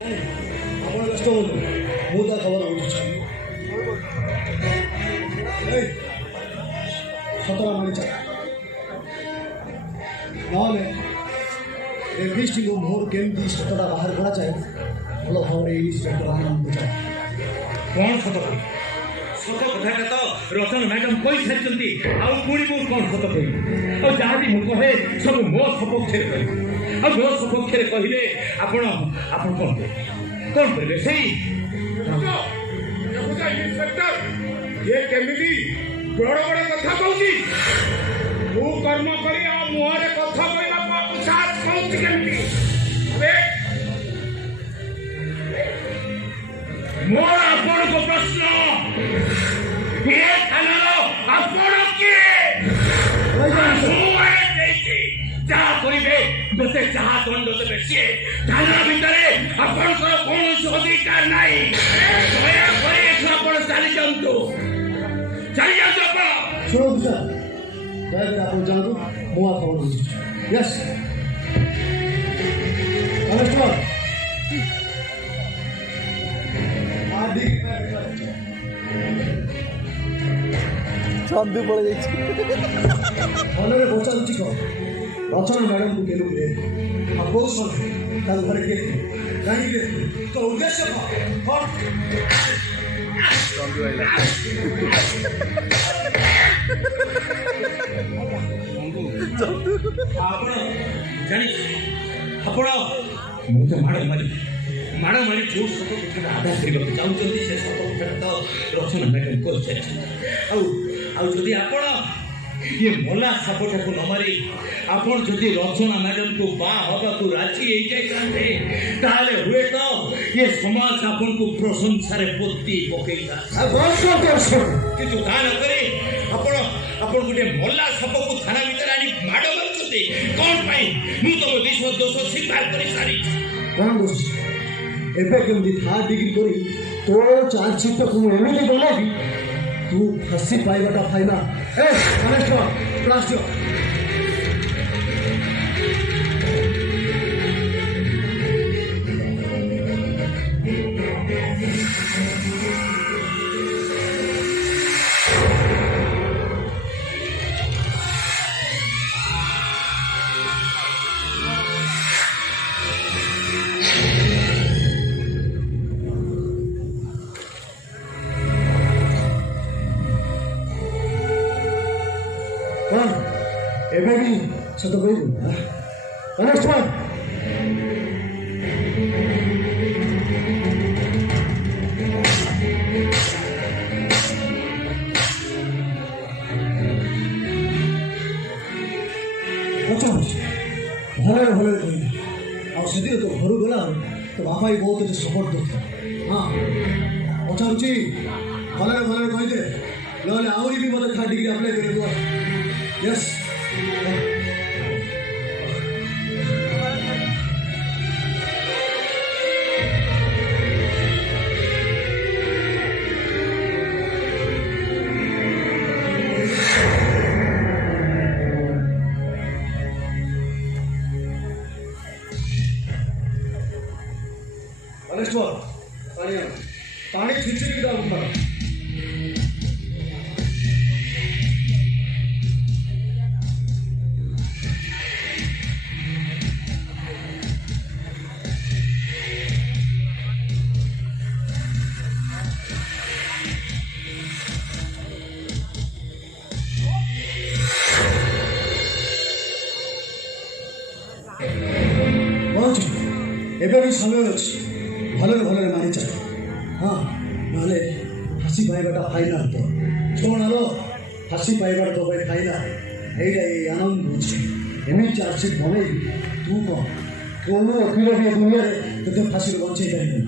ଆପଣ ବ୍ୟସ୍ତ ହୁଅନ୍ତୁ, ମୁଁ ତା ଖବର ବୁଝୁଛି। ସତରା ମଣିଷ ନହେଲେ ରେଭିଷ୍ଟିକୁ ମୋର କେମିତି ସତଟା ବାହାର କରାଯାଏ ଭଲ ଭାବରେ ଏଇ ଇନ୍ସପେକ୍ଟର ବୁଝାଏ। କ'ଣ ସତ କହିବି? ସତ କଥାଟା ତ ରତନ ମ୍ୟାଡ଼ାମ୍ କହିସାରିଛନ୍ତି। ଆଉ ପୁଣି ମୁଁ କ'ଣ ସତ କହିବି? ଆଉ ଯାହା ବି ମୁଁ କହେ ସବୁ ମୋ ସପକ୍ଷରେ କହିବି। ଆଉ ମୋ ସପକ୍ଷରେ କହିଲେ ଆପଣ ଆପଣ କ'ଣ କରିବେ? କ'ଣ କରିବେ? ସେଇ ଇନ୍ସପେକ୍ଟର ଇଏ କେମିତି ବଡ଼ ବଡ଼ କଥା କହୁଛି? ମୁଁ କର୍ମ କରି ଆଉ ମୁହଁରେ କଥା କହିବାକୁ ଆମକୁ ସାହସ କହୁଛି କେମିତି? ମୋର ଆପଣଙ୍କ ପ୍ରଶ୍ନ, ଏ ଥାନାର ଆପଣ କିଏ? ଯାହା କରିବେ ମୋତେ ଯାହା ଦଣ୍ଡ ଦେବେ ସିଏ। ଥାନା ଭିତରେ ଆପଣଙ୍କର କୌଣସି ଅଧିକାର ନାହିଁ। ଦୟାକରି ଏଠୁ ଆପଣ ଚାଲିଯାଆନ୍ତୁ, ଚାଲିଯାଆନ୍ତୁ ଆପଣ। ଶୁଣନ୍ତୁ ସାର୍, ଦୟାକରି ଆପଣ ଯାଆନ୍ତୁ, ମୁଁ ଆ ଖବର ବୁଝୁଛି। ୟେସ୍ କନେଷ୍ଟବଳ ଚନ୍ଦୁ ପଳେଇ ଯାଇଛି। ଭଲରେ ପଚାରୁଛି କହ, ରଚନା ମ୍ୟାଡ଼ାମକୁ କେମିତି ଆଉ କୋଉ ସମୟ ତାଙ୍କ ଘରେ କିଏ ଜାଣିଲେ ତ ଉଦ୍ଦେଶ୍ୟ କ'ଣ? ଆପଣ ଜାଣିଛି ଆପଣ ମୁଁ ତ ମାଡ଼ ମାରି ଯେଉଁ ସତ କଥାଟା ଆଦାୟ କରିବାକୁ ଚାହୁଁଛନ୍ତି ସେ ସତ କଥାଟା ତ ରଚନା ମ୍ୟାଡ଼ାମ୍ କହିସାରିଛନ୍ତି। ଆଉ ଯଦି ଆପଣ ଇଏ ମଲା ସାପଟାକୁ ନ ମାରି ଆପଣ ଯଦି ରଚନା ମ୍ୟାଡ଼ାମ୍କୁ ବାହା ହେବାକୁ ରାଜି ହେଇଯାଇଥାନ୍ତେ ତାହେଲେ ହୁଏତ ଇଏ ସମାଜ ଆପଣଙ୍କୁ ପ୍ରଶଂସାରେ ପୋତି ପକେଇଥାନ୍ତା। କିନ୍ତୁ ତା ନ କରି ଆପଣ ଗୋଟେ ମଲା ସାପକୁ ଥାନା ଭିତରେ ଆଣି ମାଡ଼ ମାରୁଛନ୍ତି କ'ଣ ପାଇଁ? ମୁଁ ତମ ଦୋଷ ସ୍ୱୀକାର କରି ସାରିଛି। କ'ଣ କରୁଛି ଏବେ କେମିତି 3rd ଡିଗ୍ରୀ କରି ତୋ ଚାର୍ଜସିଟ୍ଟାକୁ ମୁଁ ଏମିତି ବନେଇବି ତୁ ଫାଶୀ ପାଇବାଟା ଫାଇନା। ଏ କନେଷ୍ଟବଳ କ୍ଲାସ୍ ଦିଅ। କ'ଣ ଏବେ ବି ସତ କହିବୁ? କନେଷ୍ଟବଳ ଭଲରେ କହିବି। ଆଉ ସେଦିନ ତୋ ଘରୁ ଗଲା ତୋ ବାପା ବି ବହୁତ ତୋତେ ସପୋର୍ଟ କରୁଥିଲେ। ହଁ ପଚାରୁଛି ଭଲରେ କହିଦେ, ନହେଲେ ଆହୁରି ବି ମୋତେ 3rd ଡିଗ୍ରୀ ଆପ୍ଲାଏ କରିବ। ୟେସ୍ କନେଷ୍ଟବଳ ପାଣି ଛିଞ୍ଚିକି ଦେବାକୁ ମାର। ଏବେ ବି ସମୟ ଅଛି, ଭଲରେ ମାରି ଚାଲ। ହଁ ନହେଲେ ଫାଶୀ ପାଇବାଟା ଫାଇନାଲ। ତ ଶୁଣ ଆଲୋ, ଫାଶୀ ପାଇବାଟା ତୋ ପାଇଁ ଫାଇନାଲ। ଏଇଟା ଏଇ ଆନନ୍ଦ ବୁଝି ଏମିତି ଚାର୍ଜସିଟ୍ ବନେଇବି ତୁ କ'ଣ କୋଉ ଓକିଲ ବି ଦୁନିଆରେ ତୋତେ ଫାଶୀରୁ ବଞ୍ଚେଇ ପାରିବୁନି।